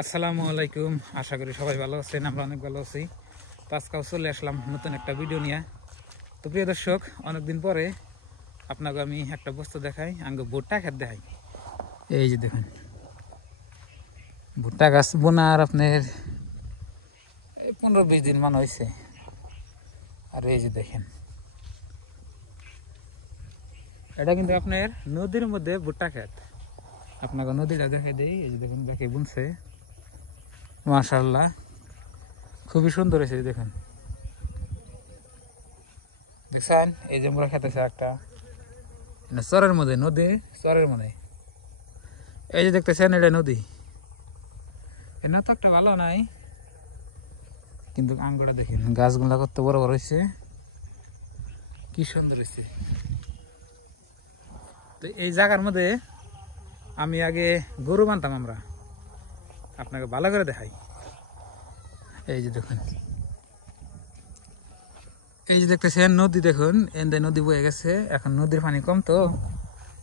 আসসালামু আলাইকুম। আশা করি সবাই ভালো আছেন, আমরা অনেক ভালো আছি। তো আজকাল চলে আসলাম নতুন একটা ভিডিও নিয়ে। তো প্রিয় দর্শক, অনেকদিন পরে আপনাকে আমি একটা বস্তু দেখাই, আঙ্গো ভুট্টা ক্ষেত দেখাই। এই যে দেখুন, ভুট্টা গাছ বোনার আপনার 15-20 দিন মান হয়েছে। আর এই যে দেখেন, এটা কিন্তু আপনার নদীর মধ্যে ভুট্টা ক্ষেত। আপনাকে নদীটা দেখে দেই। এই যে দেখুন, দেখে বুনছে, মাশাআল্লাহ খুবই সুন্দর হয়েছে। দেখুন, দেখছেন এই যে আমরা খেতেছে একটা চরের মধ্যে, নদী চরের মধ্যে। এই যে দেখতেছেন, এটা নদী। এনা তো একটা ভালো নাই, কিন্তু আঙ্গুটা দেখেন, গাছগুলা কত বড় বড় হয়েছে, কি সুন্দর হয়েছে। তো এই জায়গার মধ্যে আমি আগে গরু বানতাম আমরা, আপনাকে ভালো করে দেখাই। এই যে দেখুন, এই যে দেখতেছেন নদী, দেখুন এনদে নদী বয়ে গেছে। এখন নদীর পানি কম, তো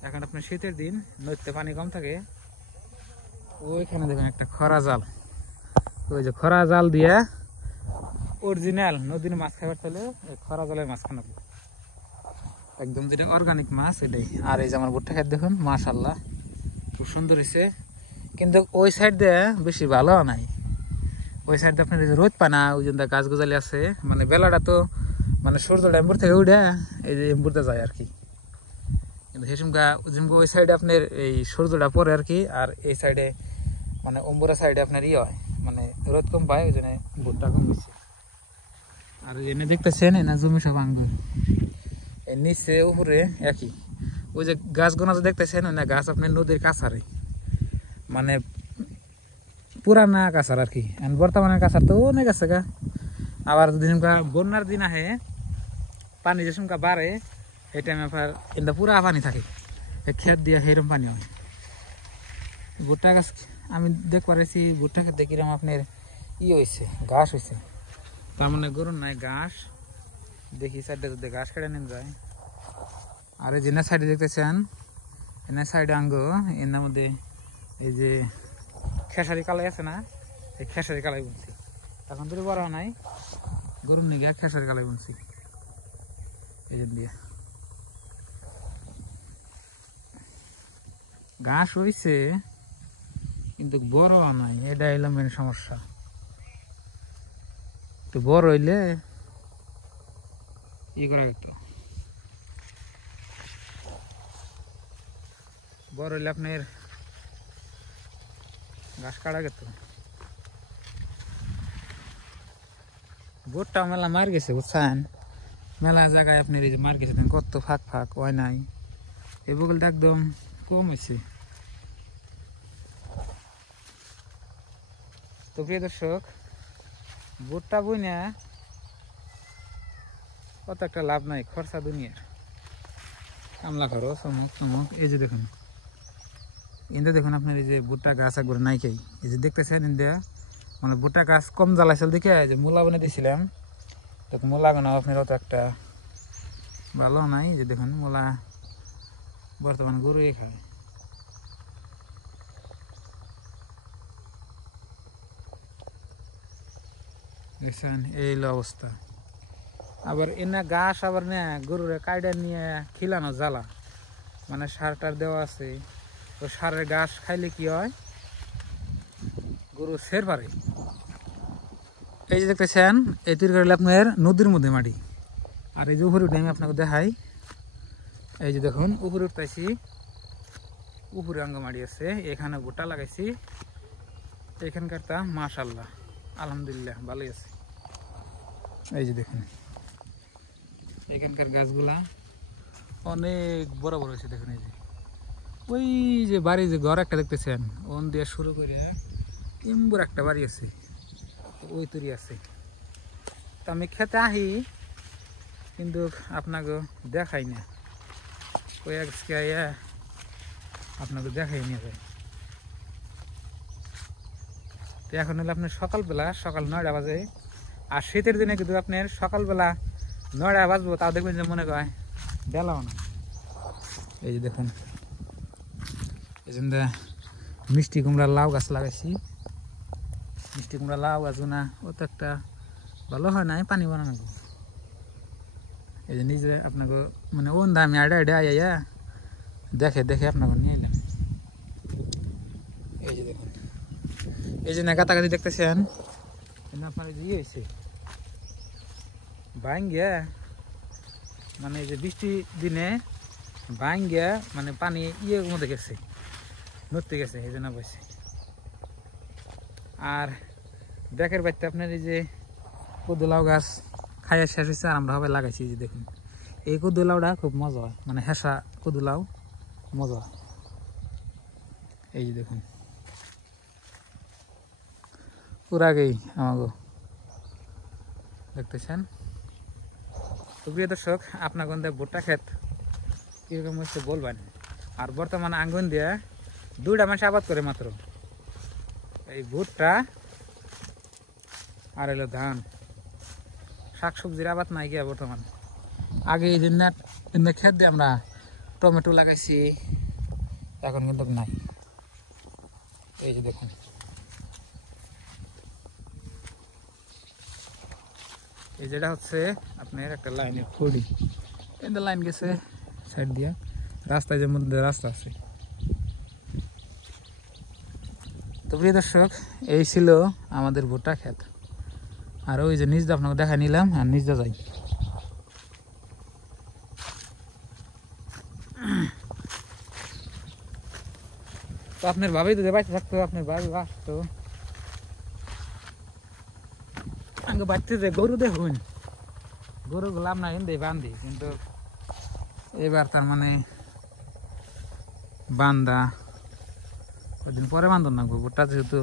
এখন আপনার শীতের দিন নদীতে পানি কম থাকে। ওইখানে দেখুন একটা খরা জাল, ওই যে খরা জাল দিয়া অরিজিনাল নদীর মাছ খাবার চলে, ওই খরা জালের মাছ খানো একদম যেটা অর্গানিক মাছ এটাই। আর এই যে আমার ভুট্টা ক্ষেত দেখুন, মাশাআল্লাহ খুব সুন্দর হয়েছে। কিন্তু ওই সাইড দিয়ে বেশি ভালো নাই। ওই সাইড দিয়ে আপনার রোদ পায় না, ওই জন্য গাছ গোজালি আছে। মানে বেলাটা তো মানে সূর্যটা এম্বুর থেকে উঠে এই যে এম্বুরতে যায় আর কি। কিন্তু হেসুমকা ওই সাইডে আপনার এই সূর্যটা পড়ে আর কি। আর এই সাইডে মানে অম্বুরা সাইডে আপনার হয়, মানে রোদ কম পায়, ওই জন্য ভুট্টা কম হয়েছে। আর এনে দেখতেছেন, এনে জমি সব আঙ্গুর, এর নিচে উপরে একই। ওই যে গাছ গোনা যে দেখতেছেন, ওই না গাছ আপনার নদীর কাছারে, মানে পুরানা কাছার আর কি। বর্তমানে কাছার তো অনেক আছে গা। আবার যদি বন্যার দিন আহে, পানি যে সংখ্যা বাড়ে, এই টাইমে আপনার এটা পুরা পানি থাকে, ক্ষেত দিয়ে সেইরকম পানি হয়। ভুট্টা গাছ আমি দেখ পারেছি, ভুট্টা ক্ষেত কিরকম আপনার হয়েছে, ঘাস হয়েছে। তার মানে গরুর নাই ঘাস, দেখি সাইডে যদি ঘাস কেটে নেন যায়। আর এই যে সাইডে দেখতেছেন, এনার সাইডে আঙ্গ এনার মধ্যে এই যে খেসারি কালাই আছে না, এই খেসারি কালাই বুনছি। এখন তো বড় নাই, গরুর নিগে খেসারি কালাই বুনছি এই যে দিয়ে। ঘাস হয়েছে কিন্তু বড় নাই, এটা এলো মেন সমস্যা। তো বড় হইলে করা যেত, বড় হইলে আপনার ঘাস কাটা গেত। ভুট্টা মেলা মার গেছে বুঝছেন, মেলা জায়গায় আপনার এই যে মার গেছে, কত ফাঁক ফাঁক হয় নাই। এই বগলটা একদম কম হয়েছে। তো প্রিয় দর্শক, ভুট্টা বই না কত একটা লাভ নাই, খরচা দুনিয়ার, কামলা খরচ চমক চমক। এই যে দেখুন, ইন্দা দেখুন আপনার এই যে ভুট্টা গাছ একবারে নাই খাই। এই যে দেখতেছেন ইন্দা, মানে ভুট্টা গাছ কম জ্বালাইছিল দেখে যে মূলা বনে দিয়েছিলাম, তো মূলা গোনা আপনার অত একটা ভালো নাই। যে দেখুন মূলা বর্তমানে গরুই খায়। দেখছেন এই অবস্থা। আবার এনা ঘাস আবার না গরুরে কাইডা নিয়ে খিলানো জ্বালা, মানে সার টার দেওয়া আছে। তো সারের ঘাস খাইলে কি হয়, গরু সের পারে। এই যে দেখতেছেন, এই তৈরি করলে আপনার নদীর মধ্যে মাটি। আর এই যে উপরে উঠে আমি আপনাকে দেখাই, এই যে দেখুন উপরে উঠতেছি, উপরে অঙ্গ মাটি আছে, এখানে ভুট্টা লাগাইছি। এখানকার তা মাশাআল্লাহ আলহামদুলিল্লাহ ভালোই আছে। এই যে দেখুন এখানকার গাছগুলা অনেক বড় বড় হয়েছে। দেখুন এই যে ওই যে বাড়ি যে ঘর একটা দেখতেছেন, ওন দিয়ে শুরু করে ইম্বুর একটা বাড়ি আছে, ওই তৈরি আছে। তো আমি খেতে আহি, কিন্তু আপনাকে দেখাই না, ওই আজকে আপনাকে দেখাই নিয়ে যায়। তো এখন হলো আপনার সকালবেলা, সকাল 9টা বাজে। আর শীতের দিনে কিন্তু আপনার সকালবেলা 9টা বাজবো, তাও দেখবেন যে মনে হয় বেলাও না। এই যে দেখুন, এই জন্য মিষ্টি কুমড়ার লাউ গাছ লাগাইছি। মিষ্টি কুমড়া, লাউ গাছ না, ও তো একটা ভালো হয় নাই পানি বানানো। এই যে নিজে আপনাকে মানে ওন দামি আইডা আইডা আইয়া দেখে দেখে আপনাকে নিয়ে এলাম। এই যে দেখুন, এই যে গাতাগাতি দেখতেছেন, আপনার এই যে ইয়ে হয়েছে ভাঙ্গিয়া, মানে এই যে বৃষ্টি দিনে ভাঙ্গিয়া মানে পানি ইয়ের মধ্যে গেছে, নড়তে গেছে, এই জন্য বসে। আর ব্যাকের বাড়িতে আপনার এই যে কদুলাও গাছ খাইয়া শেষ হয়েছে, আর আমরা সবাই লাগাইছি। এই যে দেখুন, এই কদুলাওটা খুব মজা হয়, মানে হেসা কদুলাও মজা। এই যে দেখুন পুরাগেই আমাকে দেখতেছেন। তো প্রিয় দর্শক, আপনার গন্ধে ভুট্টা ক্ষেত কিরকম হচ্ছে বলবেন। আর বর্তমানে আঙ্গুন দিয়ে 2টা মাসে আবাদ করে মাত্র, এই ভুট্টা আর এলো ধান, শাকসবজির আবাদ নাই গিয়া বর্তমান। আগে এই যে ক্ষেত দিয়ে আমরা টমেটো লাগাইছি, এখন কিন্তু নাই। এই যে দেখুন, এই যেটা হচ্ছে আপনার একটা লাইনের খুঁড়ি, এদের লাইন গেছে সাইড দিয়া, রাস্তায় যে মধ্যে রাস্তা আছে। তো প্রিয় দর্শক, এই ছিল আমাদের ভুট্টা ক্ষেত। আর ওই যে নিজদা আপনাকে দেখা নিলাম, আর নিজদা যাই। তো আপনার ভাবি তো বাড়িতে থাকতো, আপনার ভাবি আসতো আগে বাড়িতে, যে গরু দেখুন, গরুগুলো আপনার হিন্দি বান্ধি, কিন্তু এবার তার মানে বান্ধা কদিন পরে বান্ধন না ভুট্টা, যেহেতু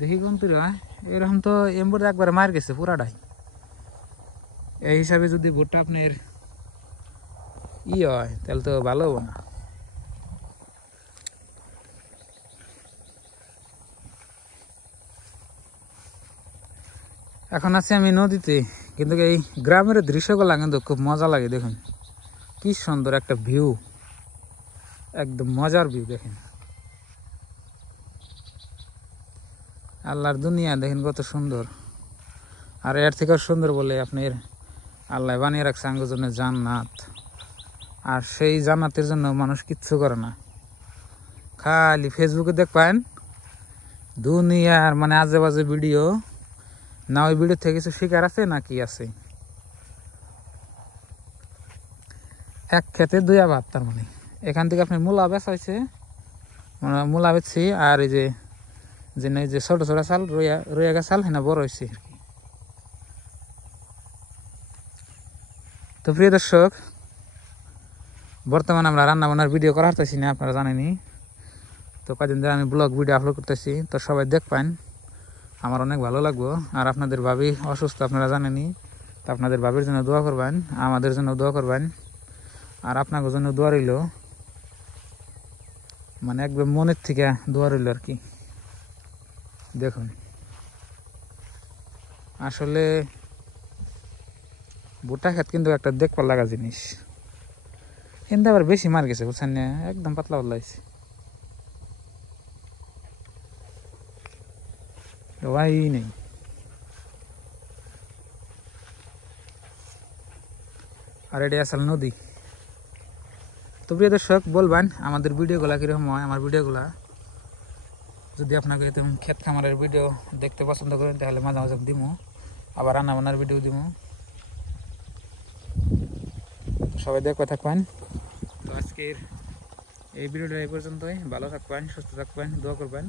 দেখি কোন তুই এরকম তো এমবুর একবারে মার গেছে পুরাটাই। এই হিসাবে যদি ভুট্টা আপনার হয় তাহলে তো ভালো হবো না। এখন আছি আমি নদীতে, কিন্তু এই গ্রামের দৃশ্যগুলো কিন্তু খুব মজা লাগে। দেখুন কি সুন্দর একটা ভিউ, একদম মজার ভিউ। দেখেন আল্লাহর দুনিয়া, দেখেন কত সুন্দর। আর এর থেকেও সুন্দর বলে আপনার আল্লাহ বানিয়ে রাখছে আঙ্গুর জন্য জান্নাত। আর সেই জান্নাতের জন্য মানুষ কিচ্ছু করে না, খালি ফেসবুকে দেখবেন দুনিয়ার মানে আজে বাজে ভিডিও, না ওই ভিডিও থেকে কিছু শিকার আছে না কি আছে। এক ক্ষেতে 2 আবাদ, তার মানে এখান থেকে আপনার মূলা বেচাইছে, মূলা বেচছি। আর এই যে ছোট ছোট চাল রইয়া গা চাল হেনা বড় হয়েছে আর কি। তো প্রিয় দর্শক, বর্তমানে আমরা রান্না বান্নার ভিডিও করা হতেছি না, আপনারা জানেনি। তো কদিন ধরে আমি ব্লগ ভিডিও আপলোড করতেছি, তো সবাই দেখবেন, আমার অনেক ভালো লাগবো। আর আপনাদের ভাবি অসুস্থ, আপনারা জানেনি। তো আপনাদের ভাবির জন্য দোয়া করবেন, আমাদের জন্য দোয়া করবেন, আর আপনাদের জন্য দোয়া রইল, মানে একদম মনের থেকে দোয়া রইল আর কি। দেখুন আসলে ভুট্টা ক্ষেত কিন্তু একটা দেখবার লাগা জিনিস। কিন্তু আবার বেশি মার গেছে বুঝছেন না, একদম পাতলা পাতলা হয়েছে, ভাই নেই। আর এটা আসল নদী। তো প্রিয় দর্শক, বলবেন আমাদের ভিডিওগুলা কিরকম হয়। আমার ভিডিওগুলা যদি আপনাকে ক্ষেত খামারের ভিডিও দেখতে পছন্দ করেন, তাহলে মাঝে মাঝে দিব, আবার রান্না বান্নার ভিডিও দিব। সবাই দেখতে থাকবেন। তো আজকের এই ভিডিওটা এই পর্যন্তই। ভালো থাকবেন, সুস্থ থাকবেন, দোয়া করবেন।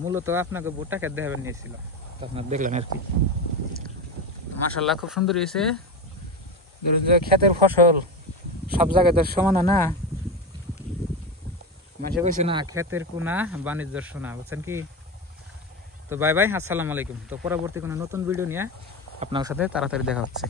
মূলত আপনাকে ভুট্টা ক্ষেত দেখাবেন নিয়েছিল, তো আপনার দেখলেন আর কি। মাশাআল্লাহ খুব সুন্দর হয়েছে। ক্ষেতের ফসল সব জায়গায় তো সমান না, মানুষে কইছে না ক্ষেতের কোনা বাণিজ্যের সোনা, বুঝছেন কি। তো বাই বাই, আসসালামু আলাইকুম। তো পরবর্তী কোনো নতুন ভিডিও নিয়ে আপনার সাথে তাড়াতাড়ি দেখা হচ্ছে।